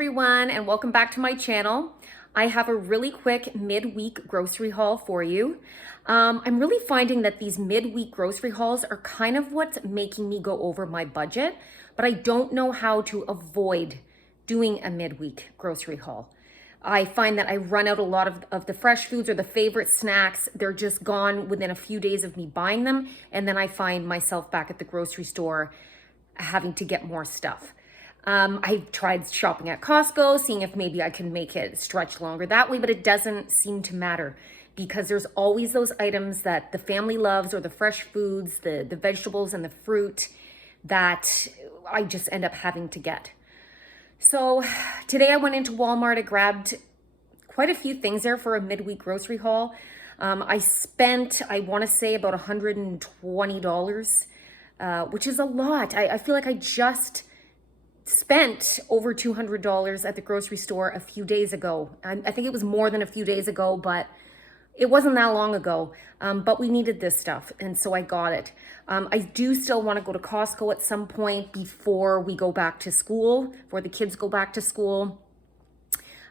everyone, and welcome back to my channel. I have a really quick midweek grocery haul for you. I'm really finding that these midweek grocery hauls are kind of what's making me go over my budget, but I don't know how to avoid doing a midweek grocery haul. I find that I run out a lot of the fresh foods or the favorite snacks. They're just gone within a few days of me buying them, and then I find myself back at the grocery store having to get more stuff. I've tried shopping at Costco, seeing if maybe I can make it stretch longer that way, but it doesn't seem to matter because there's always those items that the family loves, or the fresh foods, the vegetables and the fruit that I just end up having to get. So today I went into Walmart. I grabbed quite a few things there for a midweek grocery haul. I spent, I want to say, about $120, which is a lot. I feel like I just spent over $200 at the grocery store a few days ago. I think it was more than a few days ago, but it wasn't that long ago. But we needed this stuff, and so I got it. I do still want to go to Costco at some point before we go back to school, before the kids go back to school.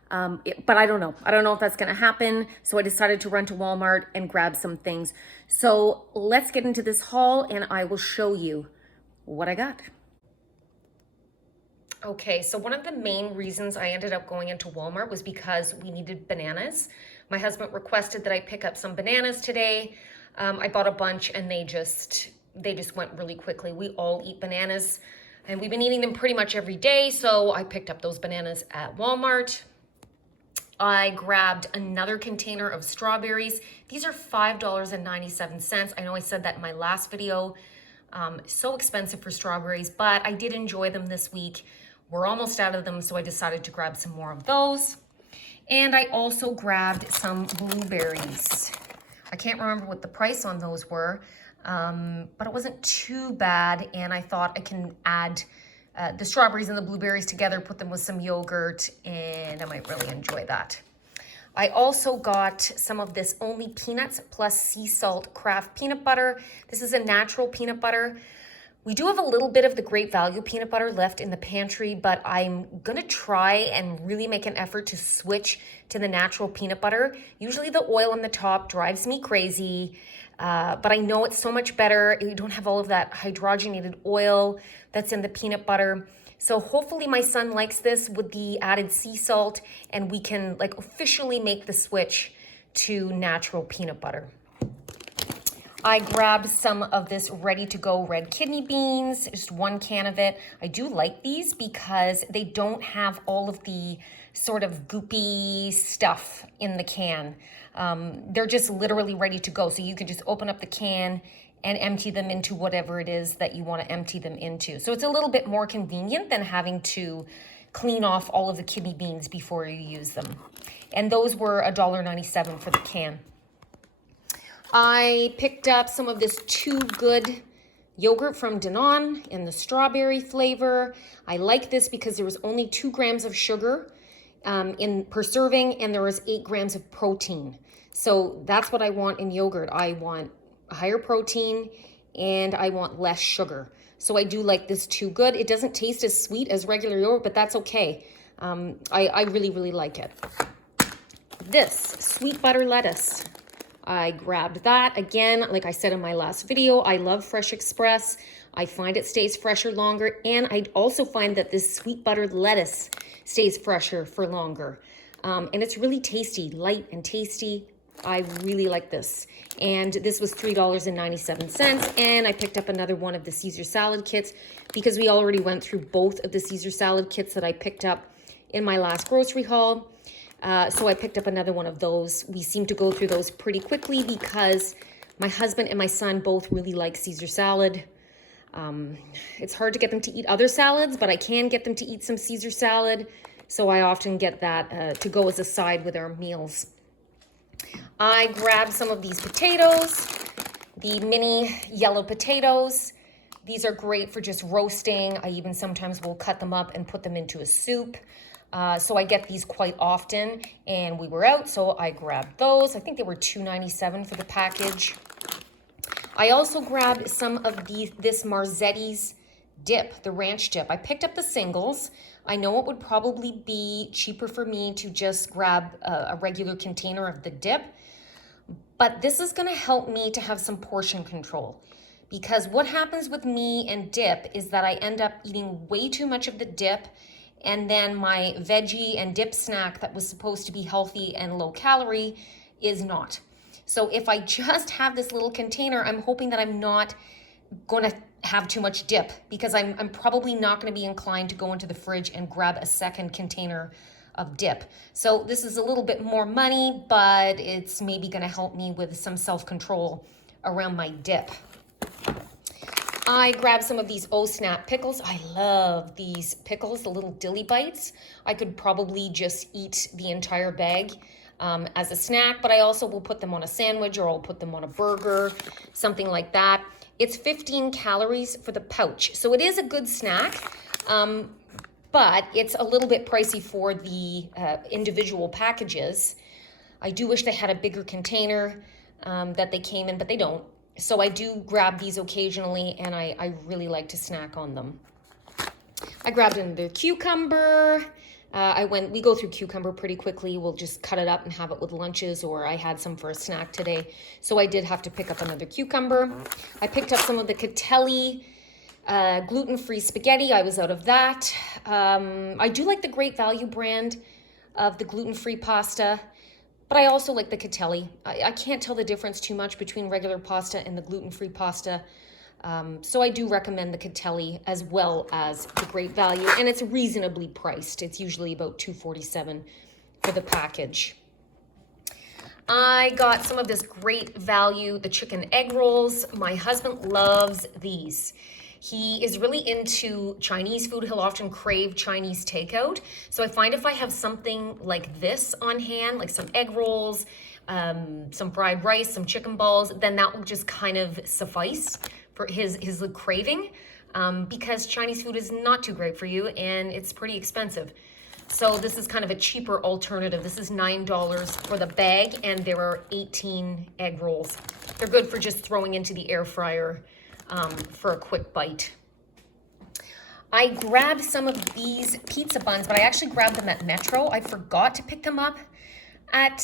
But I don't know. I don't know if that's going to happen. So I decided to run to Walmart and grab some things. So let's get into this haul and I will show you what I got. Okay, so one of the main reasons I ended up going into Walmart was because we needed bananas. My husband requested that I pick up some bananas today. I bought a bunch and they just went really quickly. We all eat bananas and we've been eating them pretty much every day. So I picked up those bananas at Walmart. I grabbed another container of strawberries. These are $5.97. I know I said that in my last video. So expensive for strawberries, but I did enjoy them this week. We're almost out of them, so I decided to grab some more of those. And I also grabbed some blueberries. I can't remember what the price on those were, but it wasn't too bad. And I thought I can add the strawberries and the blueberries together, put them with some yogurt, and I might really enjoy that. I also got some of this Only Peanuts plus sea salt craft peanut butter. This is a natural peanut butter. We do have a little bit of the Great Value peanut butter left in the pantry, but I'm gonna try and really make an effort to switch to the natural peanut butter. Usually the oil on the top drives me crazy, but I know it's so much better. You don't have all of that hydrogenated oil that's in the peanut butter. So hopefully my son likes this with the added sea salt, and we can officially make the switch to natural peanut butter. I grabbed some of this ready-to-go red kidney beans, just one can of it. I do like these because they don't have all of the sort of goopy stuff in the can. They're just literally ready to go. So you can just open up the can and empty them into whatever it is that you want to empty them into. So it's a little bit more convenient than having to clean off all of the kidney beans before you use them. And those were $1.97 for the can. I picked up some of this Too Good yogurt from Danone in the strawberry flavor. I like this because there was only 2 grams of sugar per serving, and there was 8 grams of protein. So that's what I want in yogurt. I want higher protein and I want less sugar. So I do like this Too Good. It doesn't taste as sweet as regular yogurt, but that's okay. I really, really like it. This sweet butter lettuce. I grabbed that. Again, like I said in my last video, I love Fresh Express. I find it stays fresher longer, and I also find that this sweet buttered lettuce stays fresher for longer. And it's really tasty, light and tasty. I really like this. And this was $3.97, and I picked up another one of the Caesar salad kits because we already went through both of the Caesar salad kits that I picked up in my last grocery haul. So I picked up another one of those. We seem to go through those pretty quickly because my husband and my son both really like Caesar salad. It's hard to get them to eat other salads, but I can get them to eat some Caesar salad. So I often get that to go as a side with our meals. I grabbed some of these potatoes, the mini yellow potatoes. These are great for just roasting. I even sometimes will cut them up and put them into a soup. So I get these quite often, and we were out, so I grabbed those. I think they were $2.97 for the package. I also grabbed some of this Marzetti's dip, the ranch dip. I picked up the singles. I know it would probably be cheaper for me to just grab a regular container of the dip, but this is gonna help me to have some portion control. Because what happens with me and dip is that I end up eating way too much of the dip, and then my veggie and dip snack that was supposed to be healthy and low calorie is not. So if I just have this little container, I'm hoping that I'm not going to have too much dip, because I'm probably not going to be inclined to go into the fridge and grab a second container of dip. So this is a little bit more money, but it's maybe going to help me with some self-control around my dip. I grabbed some of these Oh Snap pickles. I love these pickles, the little dilly bites. I could probably just eat the entire bag as a snack, but I also will put them on a sandwich, or I'll put them on a burger, something like that. It's 15 calories for the pouch, so it is a good snack, but it's a little bit pricey for the individual packages. I do wish they had a bigger container that they came in, but they don't. So I do grab these occasionally, and I really like to snack on them. I grabbed another cucumber. We go through cucumber pretty quickly. We'll just cut it up and have it with lunches, or I had some for a snack today. So I did have to pick up another cucumber. I picked up some of the Catelli gluten-free spaghetti. I was out of that. I do like the Great Value brand of the gluten-free pasta, but I also like the Catelli. I can't tell the difference too much between regular pasta and the gluten-free pasta. So I do recommend the Catelli as well as the Great Value, and it's reasonably priced. It's usually about $2.47 for the package. I got some of this Great Value, the chicken egg rolls. My husband loves these. He is really into Chinese food. He'll often crave Chinese takeout. So I find if I have something like this on hand, like some egg rolls, some fried rice, some chicken balls, then that will just kind of suffice for his craving, because Chinese food is not too great for you and it's pretty expensive. So this is kind of a cheaper alternative. This is $9 for the bag, and there are 18 egg rolls. They're good for just throwing into the air fryer for a quick bite. I grabbed some of these pizza buns, but I actually grabbed them at Metro. I forgot to pick them up at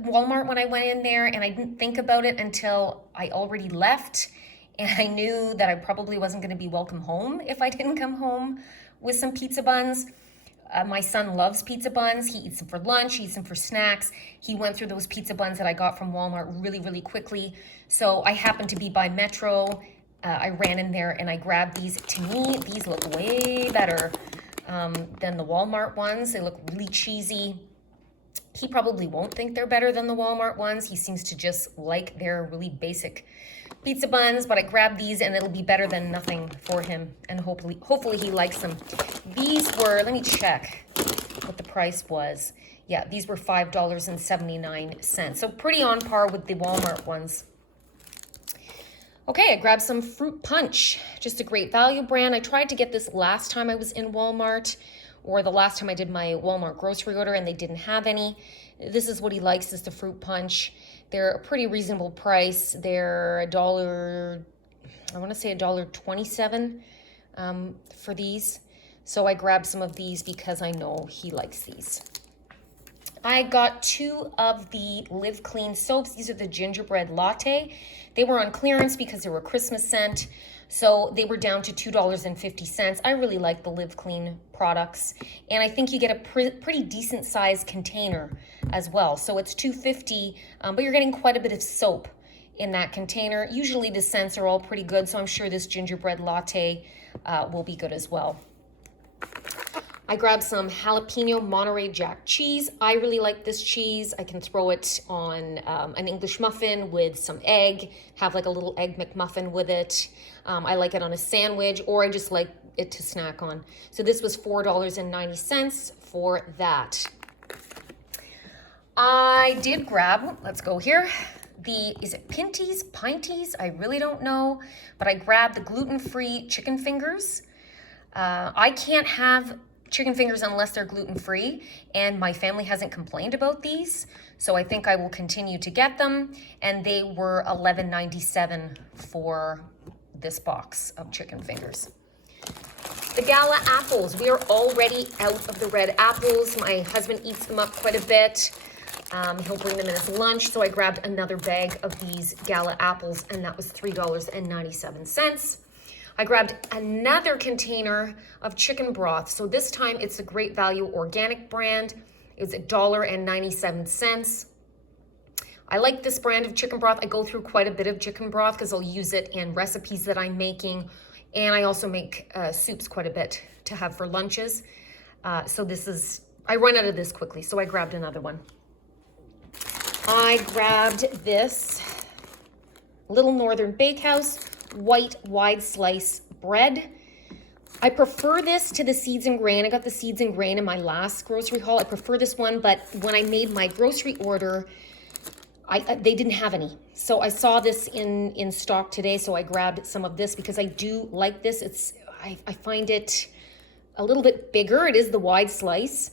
Walmart when I went in there, and I didn't think about it until I already left. And I knew that I probably wasn't going to be welcome home if I didn't come home with some pizza buns. My son loves pizza buns. He eats them for lunch, he eats them for snacks. He went through those pizza buns that I got from Walmart really, really quickly. So I happened to be by Metro. I ran in there and I grabbed these. To me, these look way better than the Walmart ones. They look really cheesy. He probably won't think they're better than the Walmart ones. He seems to just like their really basic pizza buns, but I grabbed these and it'll be better than nothing for him, and hopefully he likes them. These were, let me check what the price was. Yeah, these were $5.79, so pretty on par with the Walmart ones. Okay, I grabbed some fruit punch, just a Great Value brand. I tried to get this last time I was in Walmart, or the last time I did my Walmart grocery order, and they didn't have any. This is what he likes, is the fruit punch. They're a pretty reasonable price. They're $1, I want to say $1.27 for these. So I grabbed some of these because I know he likes these. I got 2 of the Live Clean soaps. These are the gingerbread latte. They were on clearance because they were Christmas scent. So they were down to $2.50. I really like the Live Clean products. And I think you get a pretty decent sized container as well. So it's $2.50, but you're getting quite a bit of soap in that container. Usually the scents are all pretty good, so I'm sure this gingerbread latte will be good as well. I grabbed some jalapeno Monterey Jack cheese. I really like this cheese. I can throw it on an English muffin with some egg, have like a little egg McMuffin with it. I like it on a sandwich, or I just like it to snack on. So this was $4.90 for that. I did grab, let's go here, is it Pinties? I really don't know, but I grabbed the gluten-free chicken fingers. I can't have chicken fingers unless they're gluten-free, and my family hasn't complained about these, so I think I will continue to get them, and they were $11.97 for this box of chicken fingers. The Gala apples. We are already out of the red apples. My husband eats them up quite a bit. He'll bring them in his lunch. So I grabbed another bag of these Gala apples, and that was $3.97. I grabbed another container of chicken broth. So this time it's a Great Value organic brand. It's $1.97. I like this brand of chicken broth. I go through quite a bit of chicken broth because I'll use it in recipes that I'm making. And I also make soups quite a bit to have for lunches. I run out of this quickly, so I grabbed another one. I grabbed this Little Northern Bakehouse white wide slice bread. I prefer this to the seeds and grain. I got the seeds and grain in my last grocery haul. I prefer this one, but when I made my grocery order, they didn't have any. So I saw this in stock today, so I grabbed some of this because I do like this. I find it a little bit bigger. It is the wide slice,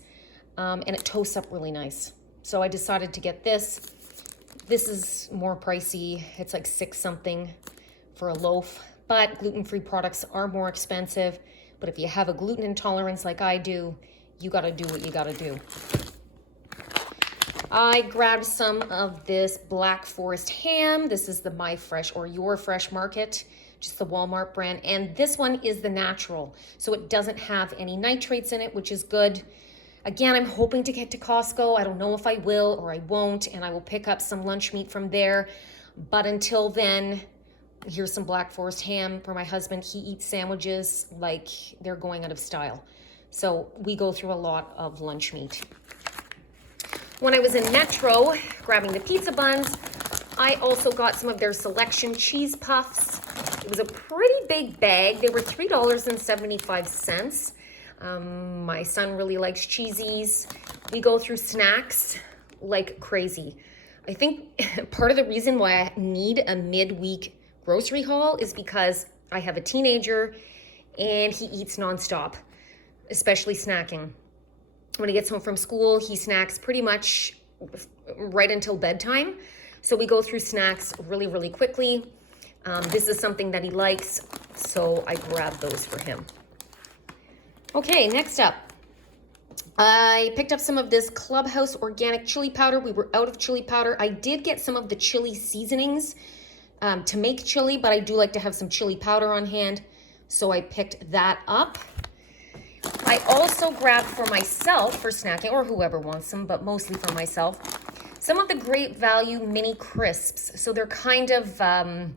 and it toasts up really nice. So I decided to get this. This is more pricey. It's like $6 something for a loaf, but gluten-free products are more expensive. But if you have a gluten intolerance like I do, you gotta do what you gotta do. I grabbed some of this Black Forest ham. This is the My Fresh or Your Fresh Market, just the Walmart brand. And this one is the natural, so it doesn't have any nitrates in it, which is good. Again, I'm hoping to get to Costco. I don't know if I will or I won't, and I will pick up some lunch meat from there. But until then, here's some Black Forest ham for my husband. He eats sandwiches like they're going out of style. So we go through a lot of lunch meat. When I was in Metro grabbing the pizza buns, I also got some of their selection cheese puffs. It was a pretty big bag. They were $3.75. My son really likes cheesies. We go through snacks like crazy. I think part of the reason why I need a midweek grocery haul is because I have a teenager and he eats nonstop, especially snacking. When he gets home from school, he snacks pretty much right until bedtime. So we go through snacks really, really quickly. This is something that he likes, so I grabbed those for him. Okay, next up, I picked up some of this Clubhouse organic chili powder. We were out of chili powder. I did get some of the chili seasonings to make chili, but I do like to have some chili powder on hand, so I picked that up. I also grabbed for myself for snacking, or whoever wants them, but mostly for myself, some of the Great Value mini crisps. So they're kind of a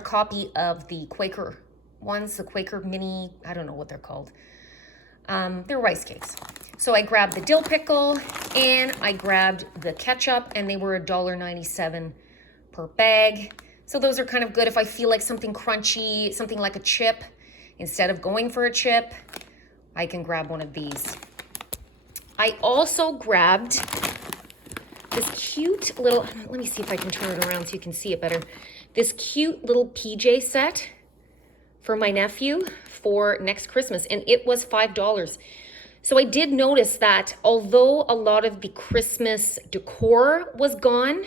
copy of the Quaker ones, the Quaker mini, I don't know what they're called. They're rice cakes. So I grabbed the dill pickle and I grabbed the ketchup, and they were $1.97 per bag. So those are kind of good if I feel like something crunchy, something like a chip. Instead of going for a chip, I can grab one of these. I also grabbed this cute little, let me see if I can turn it around so you can see it better. This cute little PJ set for my nephew for next Christmas, and it was $5. So I did notice that although a lot of the Christmas decor was gone,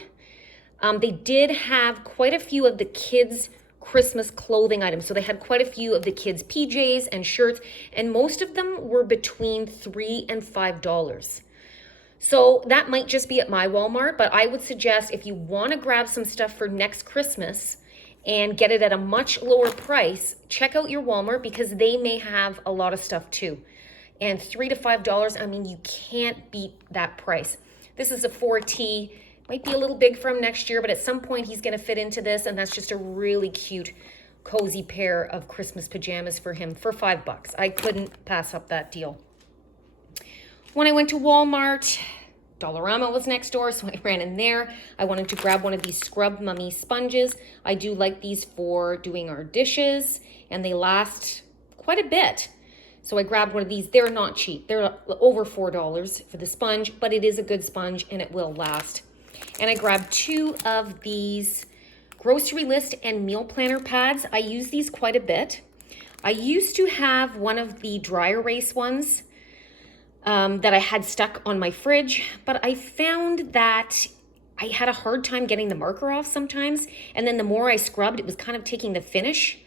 they did have quite a few of the kids' Christmas clothing items. So they had quite a few of the kids' PJs and shirts, and most of them were between $3 and $5. So that might just be at my Walmart, but I would suggest if you want to grab some stuff for next Christmas and get it at a much lower price, check out your Walmart because they may have a lot of stuff too. And $3 to $5, I mean, you can't beat that price. This is a 4T. Might be a little big for him next year, but at some point he's going to fit into this, and that's just a really cute, cozy pair of Christmas pajamas for him for $5. I couldn't pass up that deal. When I went to Walmart, Dollarama was next door, so I ran in there. I wanted to grab one of these Scrub Mummy sponges. I do like these for doing our dishes, and they last quite a bit. So I grabbed one of these. They're not cheap. They're over $4 for the sponge, but it is a good sponge, and it will last. And I grabbed 2 of these grocery list and meal planner pads. I use these quite a bit. I used to have one of the dry erase ones that I had stuck on my fridge, but I found that I had a hard time getting the marker off sometimes. And then the more I scrubbed, it was kind of taking the finish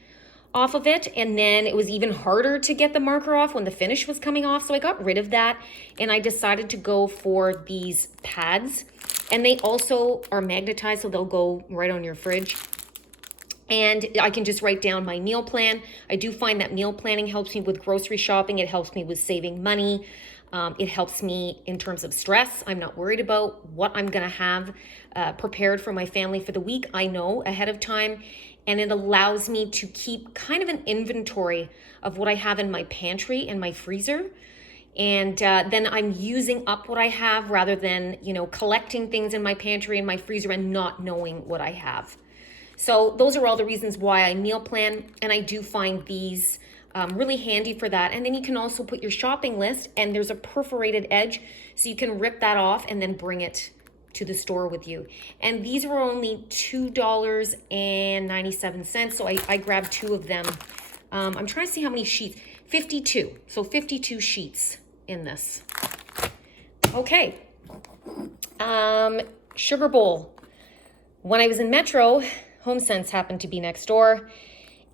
off of it, and then it was even harder to get the marker off when the finish was coming off, so I got rid of that, and I decided to go for these pads, and they also are magnetized, so they'll go right on your fridge. And I can just write down my meal plan. I do find that meal planning helps me with grocery shopping. It helps me with saving money. It helps me in terms of stress. I'm not worried about what I'm gonna have prepared for my family for the week. I know ahead of time, and it allows me to keep kind of an inventory of what I have in my pantry and my freezer. And then I'm using up what I have rather than, collecting things in my pantry and my freezer and not knowing what I have. So those are all the reasons why I meal plan, and I do find these really handy for that. And then you can also put your shopping list, and there's a perforated edge, so you can rip that off and then bring it to the store with you. And these were only $2.97, so I grabbed 2 of them. I'm trying to see how many sheets. 52, so 52 sheets in this. Okay, sugar bowl. When I was in Metro, HomeSense happened to be next door,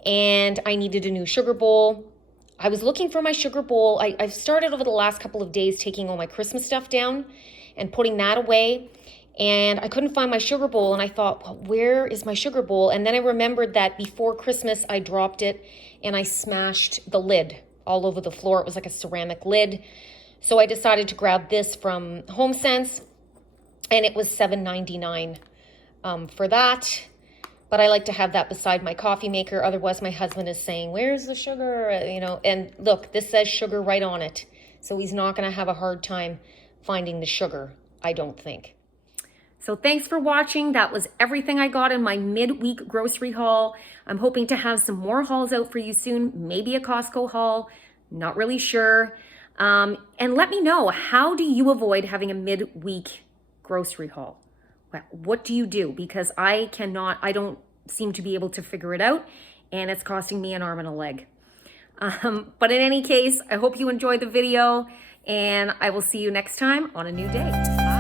and I needed a new sugar bowl. I was looking for my sugar bowl. I've started over the last couple of days taking all my Christmas stuff down and putting that away, and I couldn't find my sugar bowl, and I thought, well, where is my sugar bowl? And then I remembered that before Christmas, I dropped it, and I smashed the lid all over the floor. It was like a ceramic lid. So I decided to grab this from HomeSense, and it was $7.99 for that. But I like to have that beside my coffee maker. Otherwise, my husband is saying, where's the sugar? And look, this says sugar right on it. So he's not going to have a hard time finding the sugar, I don't think. So thanks for watching. That was everything I got in my midweek grocery haul. I'm hoping to have some more hauls out for you soon. Maybe a Costco haul. Not really sure. And let me know, how do you avoid having a midweek grocery haul? What do you do? Because I don't seem to be able to figure it out, and it's costing me an arm and a leg. But in any case, I hope you enjoyed the video, and I will see you next time on a new day. Bye.